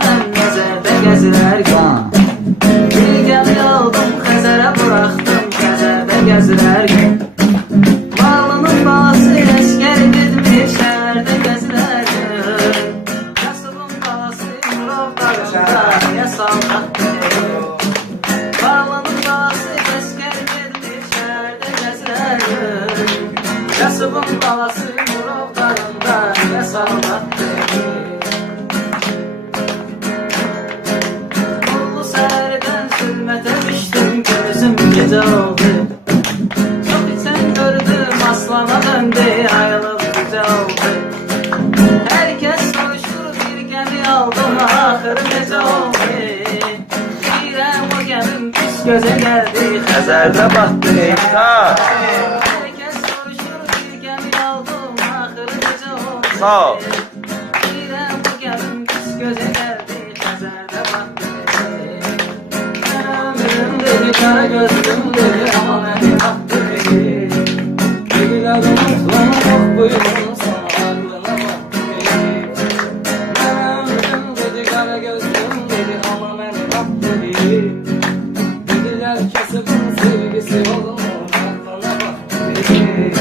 hem nəzərdə gəzirərkən bir gəmi aldım Xəzərə buraxdım Xəzərdə gəzirərkən Bağlının balası əskər gedmir şəhərdə gəzirərkən Kasıbın balası Murov dağında niyə sallatdır Bağlının balası əskər gedmir şəhərdə gəzirərkən Kasıbın balası Murov dağında niyə sallatdır Gece oldu Çok içen gördüm aslana döndü Ayrılıp gece oldu Herkes soruşur bir gemi aldım Ahır gece oldu Birem o gemim pis göze geldi Xəzərdə battı Herkes soruşur bir gemi aldım Ahır gece oldu Sağ ol Birem o gemim pis göze geldi Xəzərdə battı Kara gözlüm dedi ama beni attı beni Dediler umutlama yok buyurun sana aklına baktı beni Ben ömrüm dedi kara gözlüm dedi ama beni attı beni Dediler Kasıbın sevgisi olur aklına baktı beni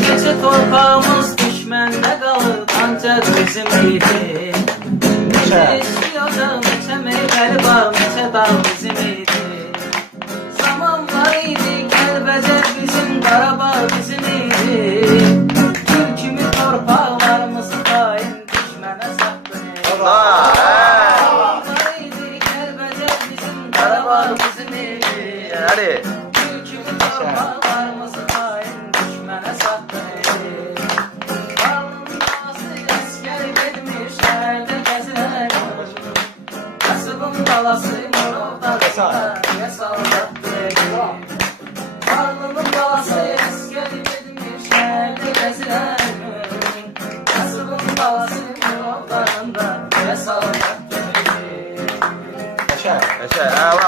Gece torpağımız düşmende kalır ancak bizim idi Neçe istiyordu neçe meyveli bağ neçe dağ bizim idi Kəlbəcər bizim, Qarabağ bizim idi Türkümü torpaqlarımızı daim düşmənə satdı Qarabağlar idi, Kəlbəcər bizim, Qarabağ bizim idi Türkümü torpaqlarımızı daim düşmənə satdı Bağlının balası əskər gedmir, şəhərdə gəzirər Kasıbın balası Murov dağında niyə sallatdı Bağlının balası əskər gedmir şəhərdə gəzirər Kasıbın balası Murov dağında niyə sallatdı Əşər, əla